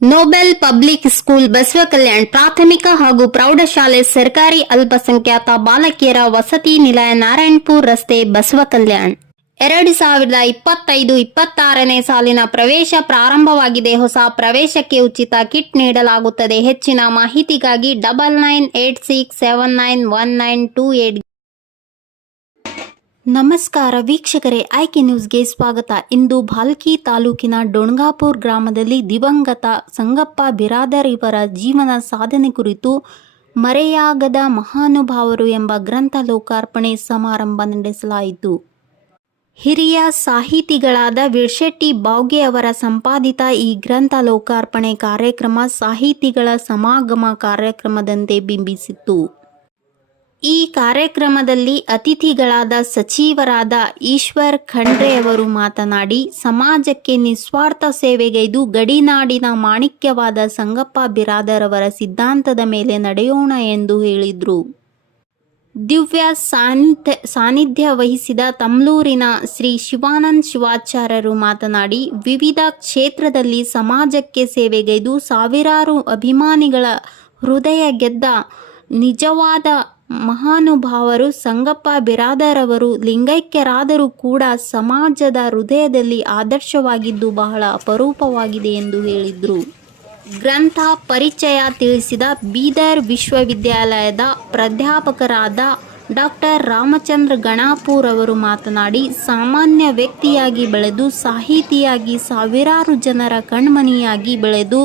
Nobel public school ಬಸವಕಲ್ಯಾಣ್ ಪ್ರಾಥಮಿಕ ಹಾಗೂ ಪ್ರೌಢಶಾಲೆ ಸರ್ಕಾರಿ ಅಲ್ಪಸಂಖ್ಯಾತ ಬಾಲಕಿಯರ ವಸತಿ ನಿಲಯ ನಾರಾಯಣಪುರ ರಸ್ತೆ ಬಸವಕಲ್ಯಾಣ್ 2025-26ನೇ ಸಾಲಿನ ಪ್ರವೇಶ ಪ್ರಾರಂಭವಾಗಿದೆ. ಹೊಸ ಪ್ರವೇಶಕ್ಕೆ ಉಚಿತ ಕಿಟ್ ನೀಡಲಾಗುತ್ತದೆ. ಹೆಚ್ಚಿನ ಮಾಹಿತಿಗಾಗಿ 9986791928. ನಮಸ್ಕಾರ ವೀಕ್ಷಕರೇ, ಆಯ್ಕೆ ನ್ಯೂಸ್ಗೆ ಸ್ವಾಗತ. ಇಂದು ಭಾಲ್ಕಿ ತಾಲೂಕಿನ ಡೊಣಗಾಪುರ ಗ್ರಾಮದಲ್ಲಿ ದಿವಂಗತ ಸಂಗಪ್ಪ ಬಿರಾದರ್ ಇವರ ಜೀವನ ಸಾಧನೆ ಕುರಿತು ಮರೆಯಾಗದ ಮಹಾನುಭಾವರು ಎಂಬ ಗ್ರಂಥ ಲೋಕಾರ್ಪಣೆ ಸಮಾರಂಭ ನಡೆಸಲಾಯಿತು. ಹಿರಿಯ ಸಾಹಿತಿಗಳಾದ ವಿಳ್ಶೆಟ್ಟಿ ಬಾವ್ಗೆ ಅವರ ಸಂಪಾದಿತ ಈ ಗ್ರಂಥ ಲೋಕಾರ್ಪಣೆ ಕಾರ್ಯಕ್ರಮ ಸಾಹಿತಿಗಳ ಸಮಾಗಮ ಕಾರ್ಯಕ್ರಮದಂತೆ ಬಿಂಬಿಸಿತ್ತು. ಈ ಕಾರ್ಯಕ್ರಮದಲ್ಲಿ ಅತಿಥಿಗಳಾದ ಸಚಿವರಾದ ಈಶ್ವರ್ ಖಂಡ್ರೆ ಅವರು ಮಾತನಾಡಿ, ಸಮಾಜಕ್ಕೆ ನಿಸ್ವಾರ್ಥ ಸೇವೆಗೈದು ಗಡಿನಾಡಿನ ಮಾಣಿಕ್ಯವಾದ ಸಂಗಪ್ಪ ಬಿರಾದರ್ ಅವರ ಸಿದ್ಧಾಂತದ ಮೇಲೆ ನಡೆಯೋಣ ಎಂದು ಹೇಳಿದರು. ದಿವ್ಯ ಸಾನ್ನಿಧ್ಯ ವಹಿಸಿದ ತಮ್ಲೂರಿನ ಶ್ರೀ ಶಿವಾನಂದ ಶಿವಾಚಾರ್ಯರು ಮಾತನಾಡಿ, ವಿವಿಧ ಕ್ಷೇತ್ರದಲ್ಲಿ ಸಮಾಜಕ್ಕೆ ಸೇವೆಗೈದು ಸಾವಿರಾರು ಅಭಿಮಾನಿಗಳ ಹೃದಯ ಗೆದ್ದ ನಿಜವಾದ ಮಹಾನುಭಾವರು ಸಂಗಪ್ಪ ಬಿರಾದರ್ ಅವರು. ಲಿಂಗೈಕ್ಯರಾದರೂ ಕೂಡ ಸಮಾಜದ ಹೃದಯದಲ್ಲಿ ಆದರ್ಶವಾಗಿದ್ದು ಬಹಳ ಅಪರೂಪವಾಗಿದೆ ಎಂದು ಹೇಳಿದರು. ಗ್ರಂಥ ಪರಿಚಯ ತಿಳಿಸಿದ ಬೀದರ್ ವಿಶ್ವವಿದ್ಯಾಲಯದ ಪ್ರಾಧ್ಯಾಪಕರಾದ ಡಾಕ್ಟರ್ ರಾಮಚಂದ್ರ ಗಣಾಪುರ್ ಅವರು ಮಾತನಾಡಿ, ಸಾಮಾನ್ಯ ವ್ಯಕ್ತಿಯಾಗಿ ಬೆಳೆದು ಸಾಹಿತಿಯಾಗಿ ಸಾವಿರಾರು ಜನರ ಕಣ್ಮಣಿಯಾಗಿ ಬೆಳೆದು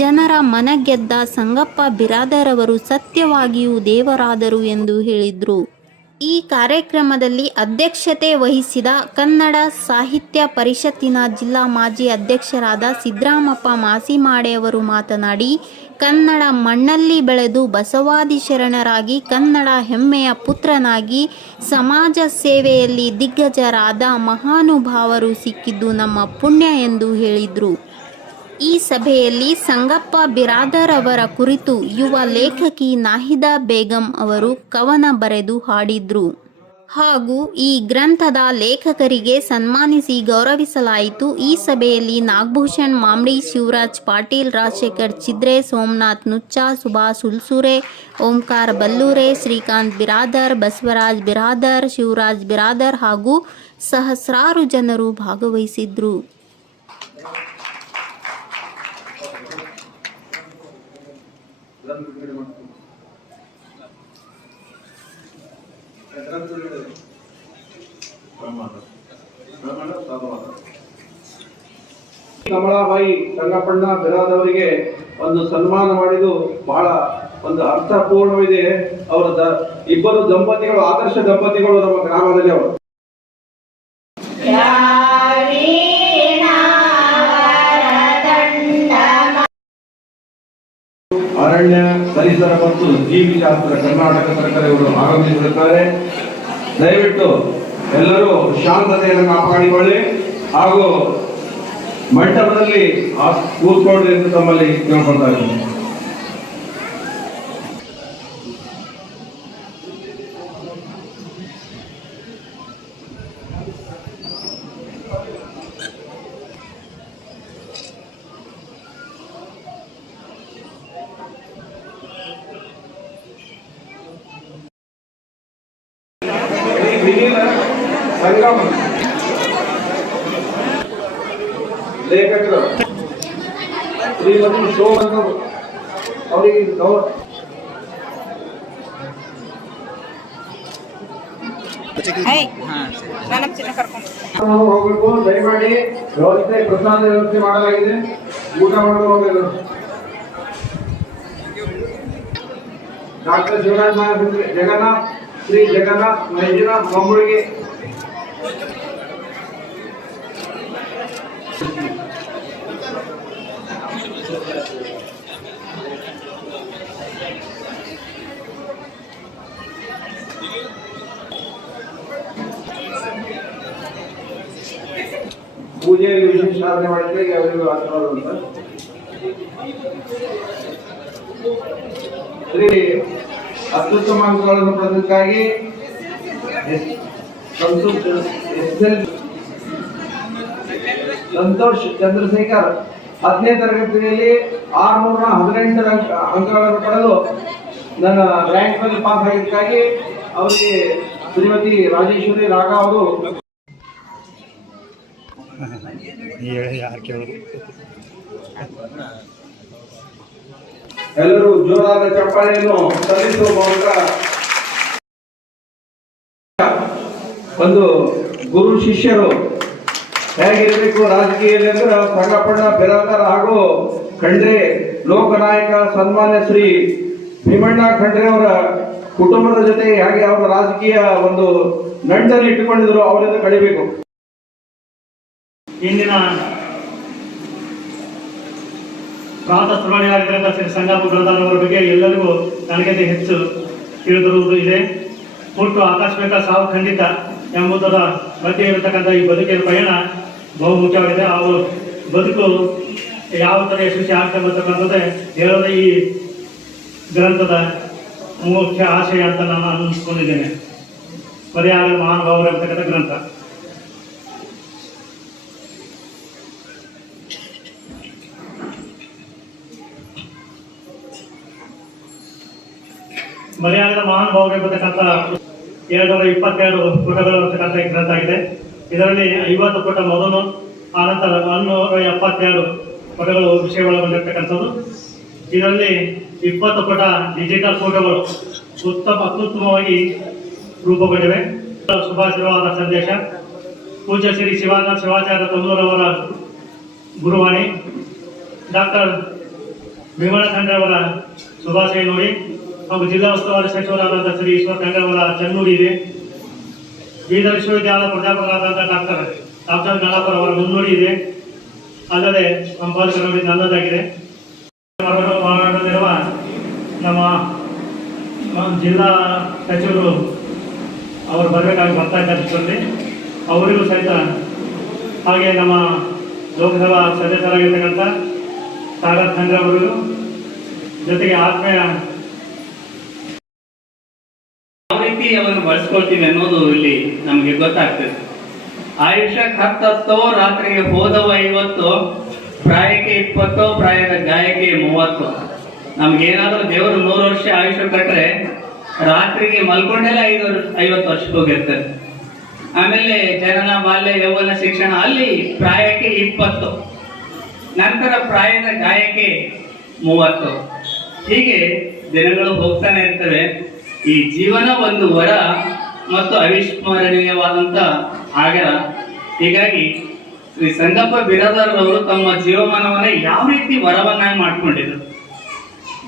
ಜನರ ಮನಗೆದ್ದ ಸಂಗಪ್ಪ ಬಿರಾದರ್ ಅವರು ಸತ್ಯವಾಗಿಯೂ ದೇವರಾದರು ಎಂದು ಹೇಳಿದರು. ಈ ಕಾರ್ಯಕ್ರಮದಲ್ಲಿ ಅಧ್ಯಕ್ಷತೆ ವಹಿಸಿದ ಕನ್ನಡ ಸಾಹಿತ್ಯ ಪರಿಷತ್ತಿನ ಜಿಲ್ಲಾ ಮಾಜಿ ಅಧ್ಯಕ್ಷರಾದ ಸಿದ್ದರಾಮಪ್ಪ ಮಾಸಿಮಾಡೆ ಅವರು ಮಾತನಾಡಿ, ಕನ್ನಡ ಮಣ್ಣಲ್ಲಿ ಬೆಳೆದು ಬಸವಾದಿ ಶರಣರಾಗಿ ಕನ್ನಡ ಹೆಮ್ಮೆಯ ಪುತ್ರನಾಗಿ ಸಮಾಜ ಸೇವೆಯಲ್ಲಿ ದಿಗ್ಗಜರಾದ ಮಹಾನುಭಾವರು ಸಿಕ್ಕಿದ್ದು ನಮ್ಮ ಪುಣ್ಯ ಎಂದು ಹೇಳಿದರು. ಈ ಸಭೆಯಲ್ಲಿ ಸಂಗಪ್ಪ ಬಿರಾದರ್ ಅವರ ಕುರಿತು ಯುವ ಲೇಖಕಿ ನಾಹಿದಾ ಬೇಗಂ ಅವರು ಕವನ ಬರೆದು ಹಾಡಿದ್ರು ಹಾಗೂ ಈ ಗ್ರಂಥದ ಲೇಖಕರಿಗೆ ಸನ್ಮಾನಿಸಿ ಗೌರವಿಸಲಾಯಿತು. ಈ ಸಭೆಯಲ್ಲಿ ನಾಗಭೂಷಣ್ ಮಾಮ್ಡಿ, ಶಿವರಾಜ್ ಪಾಟೀಲ್, ರಾಜಶೇಖರ್ ಚಿದ್ರೆ, ಸೋಮನಾಥ್ ನುಚ್ಚ, ಸುಭಾಷ್ ಹುಲ್ಸೂರೆ, ಓಂಕಾರ ಬಲ್ಲೂರೆ, ಶ್ರೀಕಾಂತ್ ಬಿರಾದರ್, ಬಸವರಾಜ್ ಬಿರಾದರ್, ಶಿವರಾಜ್ ಬಿರಾದರ್ ಹಾಗೂ ಸಹಸ್ರಾರು ಜನರು ಭಾಗವಹಿಸಿದ್ರು. ಕಮಲಾಬಾಯಿ ಸಂಗಪ್ಪಣ್ಣ ಬಿರಾದವರಿಗೆ ಒಂದು ಸನ್ಮಾನ ಮಾಡಿದ್ದು ಬಹಳ ಒಂದು ಅರ್ಥಪೂರ್ಣವಿದೆ. ಅವರ ಇಬ್ಬರು ದಂಪತಿಗಳು ಆದರ್ಶ ದಂಪತಿಗಳು ನಮ್ಮ ಗ್ರಾಮದಲ್ಲಿ. ಅವರು ಅರಣ್ಯ ಪರಿಸರ ಮತ್ತು ಜೀವಿಶಾಸ್ತ್ರ ಕರ್ನಾಟಕ ಸರ್ಕಾರ ಇವರು ಆಗಮಿಸಿರುತ್ತಾರೆ. ದಯವಿಟ್ಟು ಎಲ್ಲರೂ ಶಾಂತತೆಯನ್ನು ಕಾಪಾಡಿಕೊಳ್ಳಿ ಹಾಗೂ ಮಂಟಪದಲ್ಲಿ ಕೂತ್ಕೊಳ್ಳಿ ಎಂದು ತಮ್ಮಲ್ಲಿ ಕೇಳ್ಕೊಳ್ತಾ ಇದ್ದೀನಿ. ಸಂಗಮ ಲೇಖಕರು ಶ್ರೀಮತಿ ಶೋಭನ್ ಅವರಿಗೆ ಹೋಗ್ಬೇಕು. ದಯಮಾಡಿ ವ್ಯವಸ್ಥೆ ಪ್ರಸಾದ ವ್ಯವಸ್ಥೆ ಮಾಡಲಾಗಿದೆ. ಊಟ ಮಾಡಲು ಹೋಗಲು ಡಾಕ್ಟರ್ ಶಿವರಾಜ್ ಜಗನ್ನಾಥ್, ಶ್ರೀ ಜಗನ್ನಾಥ್ ಮಂಜುನಾಥ್ ಮಂಗುಳಿಗೆ ಪೂಜೆಯಲ್ಲಿ ವಿಶೇಷ ಸಾಧನೆ ಮಾಡಿದ್ರೆ ಅವರಿಗೂ ಆಶೀರ್ವಾದ ಅಂತ. ಶ್ರೀ ಅತ್ಯುತ್ತಮ ಅಂಕಗಳನ್ನು ಪಡೆದಕ್ಕಾಗಿ ಸಂತೋಷ್ ಚಂದ್ರಶೇಖರ್ 10ನೇ ತರಗತಿಯಲ್ಲಿ 618 ಅಂಕಗಳನ್ನು ಪಡೆದು ನನ್ನ ರ್ಯಾಂಕ್ ನಲ್ಲಿ ಪಾಸ್ ಆಗಿದ್ದಕ್ಕಾಗಿ ಅವರಿಗೆ ಶ್ರೀಮತಿ ರಾಜೇಶ್ವರಿ ರಾಗ ಅವರು ಎಲ್ಲರೂ ಜೋರಾದ ಚಪ್ಪಾಳೆಯನ್ನು ಸಲ್ಲಿಸುವ ಮೂಲಕ ಒಂದು ಗುರು ಶಿಷ್ಯರು ಹೇಗಿರಬೇಕು ರಾಜಕೀಯದಲ್ಲಿ ಅಂದ್ರೆ ಸಂಗಪ್ಪಣ್ಣ ಬಿರಾದರ್ ಹಾಗೂ ಖಂಡ್ರೆ ಲೋಕನಾಯಕ ಸನ್ಮಾನ್ಯ ಶ್ರೀ ಭೀಮಣ್ಣ ಖಂಡ್ರೆ ಅವರ ಕುಟುಂಬದ ಜೊತೆ ಹೇಗೆ ಅವರ ರಾಜಕೀಯ ಒಂದು ನಂಟನ್ನು ಇಟ್ಟುಕೊಂಡಿದ್ರು ಅವರಿಂದ ಕಡಿಬೇಕು. ಇಂದಿನ ಪ್ರಾತಃ ಸ್ಮರಣೀಯರಾಗಿದ್ದಂಥ ಶ್ರೀ ಸಂಗಪ್ಪ ಬಿರಾದರ್ ಅವರ ಬಗ್ಗೆ ಎಲ್ಲರಿಗೂ ನನಗಿಂತ ಹೆಚ್ಚು ತಿಳಿದಿರುವುದು ಇದೆ. ಹುಟ್ಟು ಆಕಸ್ಮಿಕ ಸಾವು ಖಂಡಿತ ಎಂಬುದರ ಮಧ್ಯೆ ಇರತಕ್ಕಂಥ ಈ ಬದುಕಿನ ಪಯಣ ಬಹುಮುಖ್ಯವಾಗಿದೆ. ಅವರು ಬದುಕು ಯಾವ ಥರ ಯಶಸ್ವಿ ಆಗ್ತದೆ ಅಂತಕ್ಕಂಥದ್ದೇ ಹೇಳೋದು ಈ ಗ್ರಂಥದ ಮುಖ್ಯ ಆಶಯ ಅಂತ ನಾನು ಅನಿಸ್ಕೊಂಡಿದ್ದೇನೆ. ಮರೆಯಾಗದ ಮಹಾನುಭಾವರು ಅಂತಕ್ಕಂಥ ಗ್ರಂಥ. ಮರೆಯಾಗದ ಮಹಾನುಭಾವರು ಎಂಬತಕ್ಕಂಥ 222 ಪುಟಗಳು ಇರತಕ್ಕಂಥ ಗ್ರಂಥ ಆಗಿದೆ. ಇದರಲ್ಲಿ 50 ಪುಟ ಮೊದಲು, ಆನಂತರ 172 ಪುಟಗಳು ವಿಷಯಗಳು ಬಂದಿರತಕ್ಕಂಥದ್ದು. ಇದರಲ್ಲಿ 20 ಪುಟ ಡಿಜಿಟಲ್ ಫೋಟೋಗಳು ಅತ್ಯುತ್ತಮವಾಗಿ ರೂಪುಗೊಂಡಿವೆ. ಶುಭಾಶೀರ್ವಾದ ಸಂದೇಶ ಪೂಜ್ಯ ಶ್ರೀ ಶಿವಾಚಾರ್ಯ ತಮ್ಮೂರವರ ಗುರುವಾಣಿ, ಡಾಕ್ಟರ್ ಭೀಮಣ್ಣ ಖಂಡ್ರೆ ಅವರ ಶುಭಾಶಯ ನೋಡಿ ಹಾಗೂ ಜಿಲ್ಲಾ ಉಸ್ತುವಾರಿ ಸಚಿವರಾದಂಥ ಶ್ರೀ ಈಶ್ವರ ಖಂಡ್ರೆ ಅವರ ಚೆನ್ನೂಡಿ ಇದೆ. ಬೀದರ್ ವಿಶ್ವವಿದ್ಯಾಲಯ ಪ್ರಾಧ್ಯಾಪಕರಾದಂಥ ಡಾಕ್ಟರ್ ಗಣಪರ್ ಅವರ ಮುನ್ನುಡಿ ಇದೆ. ಅಲ್ಲದೆ ಸಂಪಾದಕರ ನನ್ನದಾಗಿದೆ. ಮಾತನಾಡುತ್ತಿರುವ ನಮ್ಮ ಜಿಲ್ಲಾ ಸಚಿವರು ಅವರು ಬರಬೇಕಾಗಿ ಬರ್ತಾ ಇದ್ದಾರೆ. ಅವರಿಗೂ ಸಹಿತ ಹಾಗೆ ನಮ್ಮ ಲೋಕಸಭಾ ಸದಸ್ಯರಾಗಿರ್ತಕ್ಕಂಥ ಸಾಗರ್ ಖಂಡ್ರೆ ಅವರಿಗೂ ಜೊತೆಗೆ ಆತ್ಮೀಯ ಯಾವ ರೀತಿ ಅವನ್ನು ಬಳಸ್ಕೊಳ್ತೀವಿ ಅನ್ನೋದು ಇಲ್ಲಿ ನಮಗೆ ಗೊತ್ತಾಗ್ತದೆ. ಆಯುಷ್ಯಕ್ಕೆ 10 ರಾತ್ರಿಗೆ ಹೋದವ 50, ಪ್ರಾಯಕ್ಕೆ 20, ಪ್ರಾಯದ ಗಾಯಕ್ಕೆ 30. ನಮ್ಗೇನಾದ್ರೂ ದೇವರು 100 ವರ್ಷ ಆಯುಷ್ಯ ಕಟ್ರೆ ರಾತ್ರಿಗೆ ಮಲ್ಕೊಂಡೆಲ್ಲ 50 ವರ್ಷಕ್ಕೆ ಹೋಗಿರ್ತದೆ. ಆಮೇಲೆ ಜನನ, ಬಾಲ್ಯ, ಯೌವನ, ಶಿಕ್ಷಣ ಅಲ್ಲಿ ಪ್ರಾಯಕ್ಕೆ 20, ನಂತರ ಪ್ರಾಯದ ಗಾಯಕ್ಕೆ 30. ಹೀಗೆ ದಿನಗಳು ಹೋಗ್ತಾನೆ ಇರ್ತವೆ. ಈ ಜೀವನ ಒಂದು ವರ ಮತ್ತು ಅವಿಸ್ಮರಣೀಯವಾದಂತ ಆಗರ. ಹೀಗಾಗಿ ಶ್ರೀ ಸಂಗಪ್ಪ ಬಿರಾದರ್ ಅವರು ತಮ್ಮ ಜೀವಮಾನವನ್ನ ಯಾವ ರೀತಿ ವರವನ್ನಾಗಿ ಮಾಡ್ಕೊಂಡಿದ್ರು.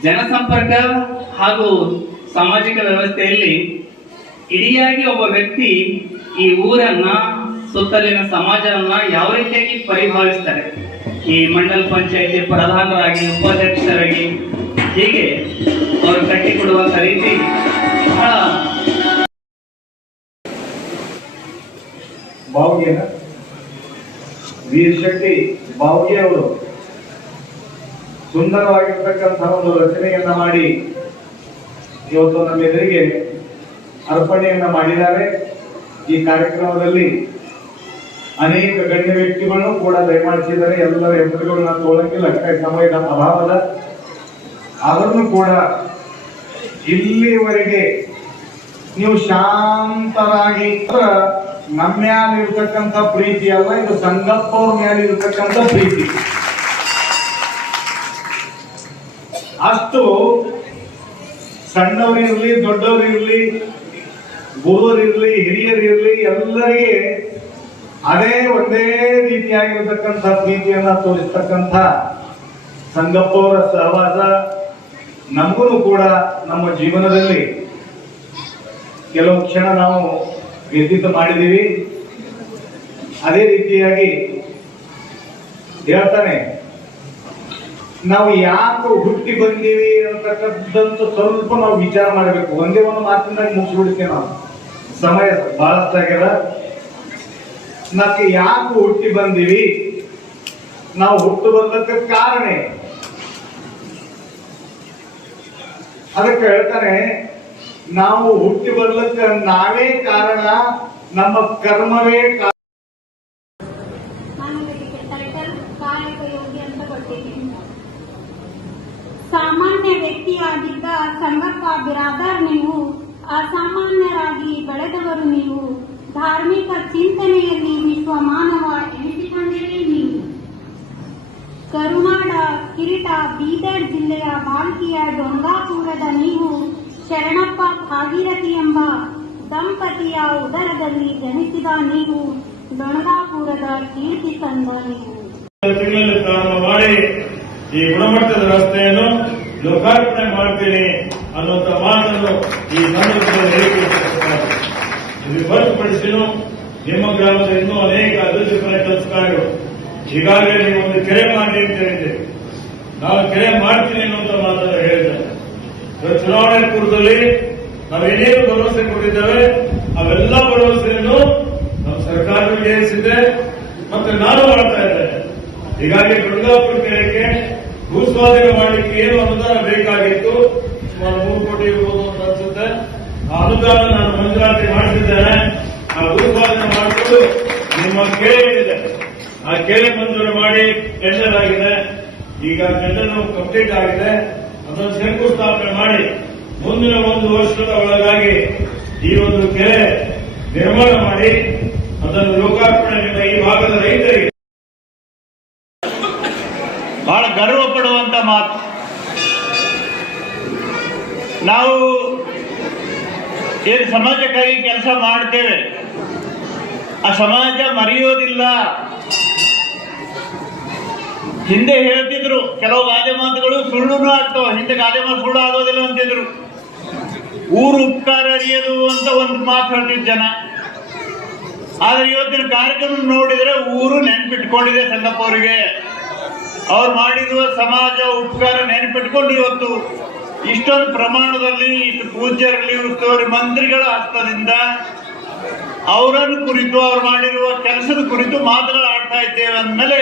ಜನಸಂಪರ್ಕ ಹಾಗೂ ಸಾಮಾಜಿಕ ವ್ಯವಸ್ಥೆಯಲ್ಲಿ ಇಡಿಯಾಗಿ ಒಬ್ಬ ವ್ಯಕ್ತಿ ಈ ಊರನ್ನ, ಸುತ್ತಲಿನ ಸಮಾಜವನ್ನ ಯಾವ ರೀತಿಯಾಗಿ ಪರಿಭಾವಿಸ್ತಾರೆ, ಈ ಮಂಡಲ ಪಂಚಾಯತಿ ಪ್ರಧಾನರಾಗಿ, ಉಪಾಧ್ಯಕ್ಷರಾಗಿ, ಹೀಗೆ ಅವರು ಕಟ್ಟಿಕೊಡುವಂತ ರೀತಿ ಬಹಳ ಬಾವುಗೆನ ವೀರ್ ಶೆಟ್ಟಿ ಬಾವುಗೆ ಅವರು ಸುಂದರವಾಗಿರ್ತಕ್ಕಂತಹ ಒಂದು ರಚನೆಯನ್ನ ಮಾಡಿ ಇವತ್ತು ನಮ್ಮ ಎದುರಿಗೆ ಅರ್ಪಣೆಯನ್ನ ಮಾಡಿದ್ದಾರೆ. ಈ ಕಾರ್ಯಕ್ರಮದಲ್ಲಿ ಅನೇಕ ಗಣ್ಯ ವ್ಯಕ್ತಿಗಳನ್ನು ಕೂಡ ದಯಮಾಡಿಸಿದ್ದಾರೆ. ಎಲ್ಲರ ಹೆಸರುಗಳನ್ನ ತೋಳಕ್ಕಿಲ್ಲ, ಸಮಯದ ಅಭಾವದ. ಆದರೂ ಕೂಡ ಇಲ್ಲಿವರೆಗೆ ನೀವು ಶಾಂತರಾಗಿ, ನಮ್ಮ ಮ್ಯಾಲ ಇರ್ತಕ್ಕಂಥ ಪ್ರೀತಿ ಅಲ್ಲ, ಇದು ಸಂಗಪ್ಪ ಅವ್ರ ಮ್ಯಾಲ ಇರ್ತಕ್ಕಂಥ ಪ್ರೀತಿ. ಅಷ್ಟು ಸಣ್ಣವರಿರ್ಲಿ, ದೊಡ್ಡವರಿರ್ಲಿ, ಗುರುವರಿರ್ಲಿ, ಹಿರಿಯರಿರ್ಲಿ, ಎಲ್ಲರಿಗೆ ಅದೇ ಒಂದೇ ರೀತಿಯಾಗಿರ್ತಕ್ಕಂಥ ಪ್ರೀತಿಯನ್ನ ತೋರಿಸ್ತಕ್ಕಂಥ ಸಂಗಪ್ಪ ಅವರ ಸಹವಾಸ ನಮಗೂ ಕೂಡ ನಮ್ಮ ಜೀವನದಲ್ಲಿ ಕೆಲವು ಕ್ಷಣ ನಾವು ವ್ಯತೀತ ಮಾಡಿದ್ದೀವಿ. ಅದೇ ರೀತಿಯಾಗಿ ಹೇಳ್ತಾನೆ, ನಾವು ಯಾಕೆ ಹುಟ್ಟಿ ಬಂದೀವಿ ಅಂತಕ್ಕಂಥದ್ದು ಸ್ವಲ್ಪ ನಾವು ವಿಚಾರ ಮಾಡಬೇಕು. ಒಂದೇ ಒಂದು ಮಾತಿನಾಗ ಮುಗಿಸ್ಬಿಡ್ತೀವಿ. ನಾವು ಸಮಯ ಬಹಳಷ್ಟಾಗ್ಯದ. ನಾಕೆ ಯಾಕೆ ಹುಟ್ಟಿ ಬಂದೀವಿ, ನಾವು ಹುಟ್ಟು ಬಂದಕ್ಕೆ ಕಾರಣ, ಅದಕ್ಕೆ ಹೇಳ್ತಾನೆ, ನಾವು ಹುಟ್ಟಿ ಬರ್ಲಿಕ್ಕೆ ನಾವೇ ಕಾರಣ, ನಮ್ಮ ಕರ್ಮವೇ ಕಾರಣ. ನಾನು ಇದಕ್ಕೆ ಟೈಟಲ್ ಕಾಯಕ ಯೋಗಿ ಅಂತ ಕೊಟ್ಟಿದ್ದೀನಿ. ಸಾಮಾನ್ಯ ವ್ಯಕ್ತಿಯಾಗಿದ್ದ ಸಂಗಪ್ಪ ಬಿರಾದರ್ ನೀವು ಅಸಾಮಾನ್ಯರಾಗಿ ಬೆಳೆದವರು ನೀವು. ಧಾರ್ಮಿಕ ಚಿಂತನೆಯಲ್ಲಿ ವಿಶ್ವಮಾನವ ಎನಿಸಿಕೊಂಡಿರಿ ನೀವು. ಕರುನಾಡ ಕಿರೀಟ ಬೀದರ್ ಜಿಲ್ಲೆಯ ಬಾಲ್ಕಿಯ ಡೊಂಗಾಪುರದ ನೀವು ಶರಣಪ್ಪ ಭಾಗೀರಥಿ ಎಂಬ ದಂಪತಿಯ ಉದರದಲ್ಲಿ ಜನಿಸಿದ ನೀವು. ಡೊಂಗಾಪುರದ ಕೀರ್ತಿ ತಂದ ನೀವು. ತಿಂಗಳಲ್ಲಿ ಪ್ರಾರಂಭ ಮಾಡಿ ಈ ಗುಣಮಟ್ಟದ ರಸ್ತೆಯನ್ನು ಲೋಕಾರ್ಪಣೆ ಮಾಡ್ತೀನಿ ಅನ್ನುವಂತ ಮಾತನ್ನು ಈ ಸಂದರ್ಭದಲ್ಲಿ ಇದು ಹೊರತುಪಡಿಸಿನೂ ನಿಮ್ಮ ಗ್ರಾಮದ ಇನ್ನೂ ಅನೇಕ ಅಭಿವೃದ್ಧಿ ಕೆಲಸ ಕಾರ್ಯಗಳು. ಈಗಾಗಲೇ ನೀವು ಒಂದು ಕೆರೆ ಮಾಡಿ ಅಂತ ಹೇಳಿದ್ದೆ, ನಾನು ಕೆರೆ ಮಾಡ್ತೀನಿ ಅನ್ನುವಂತ ಮಾತನ್ನು ಹೇಳಿದ್ದೆ. ಚುನಾವಣೆ ಪೂರ್ವದಲ್ಲಿ ನಾವೇನೇನು ಭರವಸೆ ಕೊಟ್ಟಿದ್ದೇವೆ ಅವೆಲ್ಲ ಭರವಸೆಯನ್ನು ನಮ್ಮ ಸರ್ಕಾರ ಈಡೇರಿಸಿದೆ ಮತ್ತೆ ನಾನು ಮಾಡ್ತಾ ಇದ್ದೇನೆ. ಹೀಗಾಗಿ ದುರ್ಗಾಪುರ ಕೆರೆಗೆ ಭೂಸ್ವಾಧೀನ ಮಾಡಲಿಕ್ಕೆ ಏನು ಅನುದಾನ ಬೇಕಾಗಿತ್ತು, ಸುಮಾರು 3 ಕೋಟಿ ಇರ್ಬೋದು ಅಂತ ಅನ್ಸುತ್ತೆ. ಆ ಅನುದಾನ ನಾನು ಮಂಜೂರಾತಿ ಮಾಡಿಸಿದ್ದೇನೆ. ಆ ಭೂಸ್ವಾಧೀನ ಮಾಡಿಕೊಂಡು ನಿಮ್ಮ ಕೆರೆ ಏನಿದೆ ಆ ಕೆರೆ ಮಂಜೂರು ಮಾಡಿ ಟೆಂಡರ್ ಆಗಿದೆ. ಈಗ ಟೆಂಡರ್ ಕಂಪ್ಲೀಟ್ ಆಗಿದೆ. ಅದನ್ನು ಶಂಕುಸ್ಥಾಪನೆ ಮಾಡಿ ಮುಂದಿನ 1 ವರ್ಷದ ಒಳಗಾಗಿ ಈ ಒಂದು ಕೆರೆ ನಿರ್ಮಾಣ ಮಾಡಿ ಅದನ್ನು ಲೋಕಾರ್ಪಣೆ ಈ ಭಾಗದ ರೈತರಿಗೆ ಬಹಳ ಗರ್ವ ಪಡುವಂತ ಮಾತು. ನಾವು ಏನು ಸಮಾಜಕ್ಕಾಗಿ ಕೆಲಸ ಮಾಡ್ತೇವೆ ಆ ಸಮಾಜ ಮರೆಯೋದಿಲ್ಲ. ಹಿಂದೆ ಹೇಳ್ತಿದ್ರು ಕೆಲವು ಗಾದೆ ಮಾತುಗಳು ಸುಳ್ಳುನೂ ಆಗ್ತಾವ, ಹಿಂದೆ ಗಾದೆ ಮಾತು ಸುಳ್ಳು ಆಗೋದಿಲ್ಲ ಅಂತಿದ್ರು. ಊರು ಉಪಕಾರ ಅರಿಯೋದು ಅಂತ ಒಂದು ಮಾತು ಹೇಳ್ತಿದ್ ಜನ. ಆದ್ರೆ ಇವತ್ತಿನ ಕಾರ್ಯಕ್ರಮ ನೋಡಿದ್ರೆ ಊರು ನೆನ್ಪಿಟ್ಕೊಂಡಿದೆ ಸಂಗಪ್ಪ ಅವರಿಗೆ. ಅವ್ರು ಮಾಡಿರುವ ಸಮಾಜ ಉಪಕಾರ ನೆನಪಿಟ್ಕೊಂಡು ಇವತ್ತು ಇಷ್ಟೊಂದು ಪ್ರಮಾಣದಲ್ಲಿ ಇಷ್ಟು ಪೂಜ್ಯರಲ್ಲಿ ಉಸ್ತುವಾರಿ ಮಂತ್ರಿಗಳ ಹಸ್ತದಿಂದ ಅವರನ್ನು ಕುರಿತು ಅವ್ರು ಮಾಡಿರುವ ಕೆಲಸದ ಕುರಿತು ಮಾತುಗಳಾಡ್ತಾ ಇದ್ದೇವೆ ಅಂದಮೇಲೆ